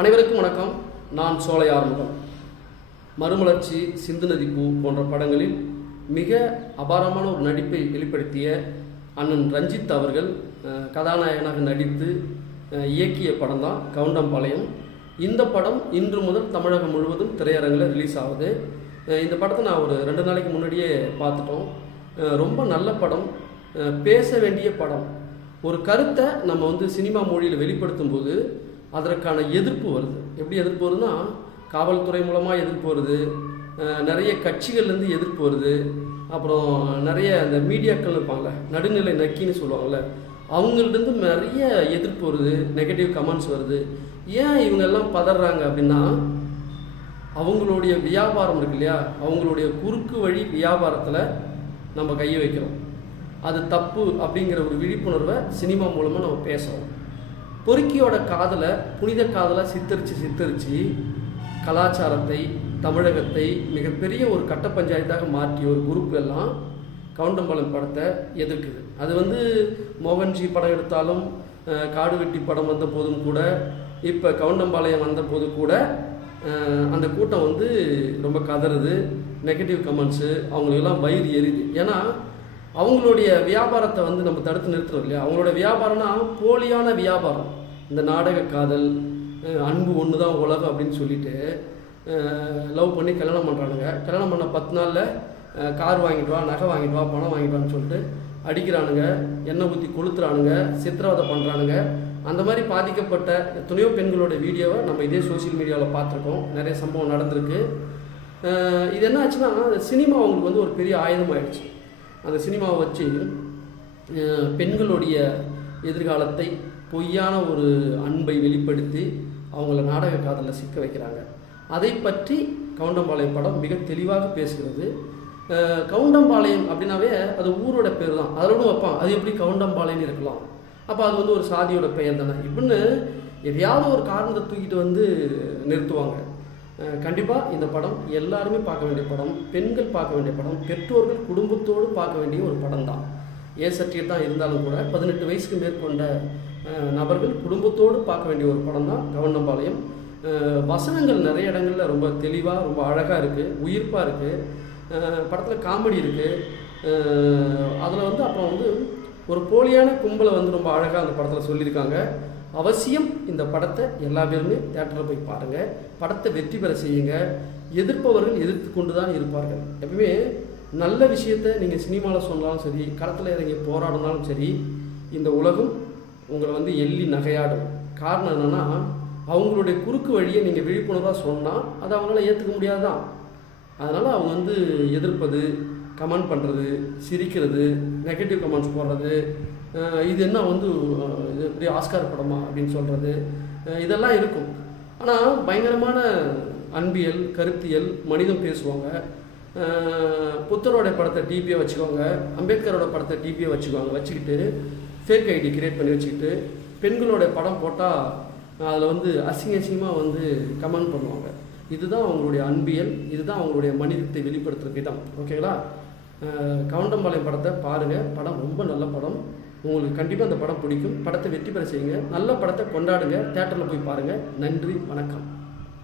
அனைவருக்கும் வணக்கம். நான் சோலை ஆறுமுகம். மறுமலர்ச்சி சிந்து நதி பூ போன்ற படங்களில் மிக அபாரமான ஒரு நடிப்பை வெளிப்படுத்திய அண்ணன் ரஞ்சித் அவர்கள் கதாநாயகனாக நடித்து இயக்கிய படம் தான் கவுண்டம்பாளையம். இந்த படம் இன்று முதல் தமிழகம் முழுவதும் திரையரங்கில் ரிலீஸ் ஆகுது. இந்த படத்தை நான் ஒரு ரெண்டு நாளைக்கு முன்னாடியே பார்த்துட்டோம். ரொம்ப நல்ல படம். பேச வேண்டிய படம். ஒரு கருத்தை நம்ம வந்து சினிமா மொழியில் வெளிப்படுத்தும் போது அதற்கான எதிர்ப்பு வருது. எப்படி எதிர்ப்பு வருதுன்னா காவல்துறை மூலமாக எதிர்ப்பு வருது. நிறைய கட்சிகள்லேருந்து எதிர்ப்பு வருது. அப்புறம் நிறைய அந்த மீடியாக்கள் இருப்பாங்கள்ல நடுநிலை நக்கின்னு சொல்லுவாங்கள்ல அவங்கள்ட்டேருந்து நிறைய எதிர்ப்பு வருது நெகட்டிவ் கமெண்ட்ஸ் வருது. ஏன் இவங்க எல்லாம் பதறாங்க அப்படின்னா அவங்களுடைய வியாபாரம் இருக்கு இல்லையா? அவங்களுடைய குறுக்கு வழி வியாபாரத்தில் நம்ம கையை வைக்கிறோம். அது தப்பு அப்படிங்கிற ஒரு விழிப்புணர்வை சினிமா மூலமாக நம்ம பேசுகிறோம் பொறுக்கியோட காதலை புனித காதலை சித்தரித்து சித்தரித்து கலாச்சாரத்தை தமிழகத்தை மிகப்பெரிய ஒரு கட்ட பஞ்சாயத்தாக மாற்றிய ஒரு குரூப் எல்லாம் கவுண்டம்பாளையம் படத்தை எதிர்க்குது. அது வந்து மோகன்ஜி படம் எடுத்தாலும் காடு வெட்டி படம் வந்த போதும் கூட இப்போ கவுண்டம்பாளையம் வந்த போது கூட அந்த கூட்டம் வந்து ரொம்ப கதறுது. நெகட்டிவ் கமெண்ட்ஸு அவங்களுக்கெல்லாம் வயிறு எரியுது. ஏன்னா அவங்களுடைய வியாபாரத்தை வந்து நம்ம தடுத்து நிறுத்துறோம் இல்லையா? அவங்களோட வியாபாரம்னா போலியான வியாபாரம். இந்த நாடக காதல் அன்பு ஒன்று தான் உலகம் அப்படின்னு சொல்லிட்டு லவ் பண்ணி கல்யாணம் பண்ணுறானுங்க கல்யாணம் பண்ண பத்து நாளில் கார் வாங்கிட்டு வா நகை வாங்கிட்டு வா பணம் வாங்கிட்டு வான்னு சொல்லிட்டு அடிக்கிறானுங்க. எண்ணெய் ஊற்றி கொளுத்துறானுங்க சித்திரவதை பண்ணுறானுங்க அந்த மாதிரி பாதிக்கப்பட்ட எத்தனையோ பெண்களோட வீடியோவை நம்ம இதே சோஷியல் மீடியாவில் பார்த்துருக்கோம். நிறைய சம்பவம் நடந்திருக்கு. இது என்ன ஆச்சுன்னா சினிமா அவங்களுக்கு வந்து ஒரு பெரிய ஆயுதம் ஆயிடுச்சு அந்த சினிமாவை வச்சு பெண்களுடைய எதிர்காலத்தை பொய்யான ஒரு அன்பை வெளிப்படுத்தி அவங்கள நாடக காதலில் சிக்க வைக்கிறாங்க. அதை பற்றி கவுண்டம்பாளையம் படம் மிக தெளிவாக பேசுகிறது. கவுண்டம்பாளையம் அப்படின்னாவே அது ஊரோட பேர் தான். அதோட வைப்பான். அது எப்படி கவுண்டம்பாளையம்னு இருக்கலாம். அப்போ அது வந்து ஒரு சாதியோட பெயர் தானே. இப்படின்னு எதையாவது ஒரு காரணத்தை தூக்கிட்டு வந்து நிறுத்துவாங்க. கண்டிப்பாக இந்த படம் எல்லாருமே பார்க்க வேண்டிய படம் பெண்கள் பார்க்க வேண்டிய படம் பெற்றோர்கள் குடும்பத்தோடு பார்க்க வேண்டிய ஒரு படம் தான். ஏ சர்டிஃபிகேட் தான் இருந்தாலும் கூட பதினெட்டு வயசுக்கு மேற்கொண்ட நபர்கள் குடும்பத்தோடு பார்க்க வேண்டிய ஒரு படம் தான் கவர்னம்பாளையம் வசனங்கள் நிறைய இடங்களில் ரொம்ப தெளிவாக ரொம்ப அழகாக இருக்குது உயிர்ப்பாக இருக்குது படத்தில் காமெடி இருக்குது அதில் வந்து அப்புறம் வந்து ஒரு போலியான கும்பலை வந்து ரொம்ப அழகாக அந்த படத்தில் சொல்லியிருக்காங்க. அவசியம் இந்த படத்தை எல்லா பேருமே தேட்டரில் போய் பாருங்கள் படத்தை வெற்றி பெற செய்யுங்க. எதிர்ப்பவர்கள் எதிர்த்து கொண்டு தான் இருப்பார்கள். எப்பவுமே நல்ல விஷயத்தை நீங்கள் சினிமாவில் சொன்னாலும் சரி களத்தில் இறங்கி போராடினாலும் சரி இந்த உலகம் உங்களை வந்து எள்ளி நகையாடும். காரணம் என்னென்னா அவங்களுடைய குறுக்கு வழியை நீங்கள் விழிப்புணர்வாக சொன்னால் அதை அவங்களால ஏற்றுக்க முடியாதான் அதனால் அவங்க வந்து எதிர்ப்பது கமெண்ட் பண்ணுறது சிரிக்கிறது நெகட்டிவ் கமெண்ட்ஸ் போடுறது இது என்ன வந்து இது எப்படி ஆஸ்கார் படமா அப்படின்னு சொல்கிறது இதெல்லாம் இருக்கும். ஆனால் பயங்கரமான அன்பியல் கருத்தியல் மனிதம் பேசுவாங்க. புத்தரோட படத்தை டிபியை வச்சுக்கோங்க அம்பேத்கரோட படத்தை டிபியை வச்சுக்கோங்க வச்சுக்கிட்டு ஃபேக் ஐடி கிரியேட் பண்ணி வச்சுக்கிட்டு பெண்களோட படம் போட்டால் அதில் வந்து அசிங்க அசிங்கமாக வந்து கமெண்ட் பண்ணுவாங்க. இதுதான் அவங்களுடைய அன்பியல் இதுதான் அவங்களுடைய மனிதத்தை வெளிப்படுத்துகிற விதம். ஓகேங்களா? கவுண்டம்பாளையம் படத்தை பாருங்கள் படம் ரொம்ப நல்ல படம். உங்களுக்கு கண்டிப்பாக அந்த படம் பிடிக்கும். படத்தை வெற்றி பெற செய்யுங்க. நல்ல படத்தை கொண்டாடுங்க. தேட்டரில் போய் பாருங்கள் நன்றி வணக்கம்.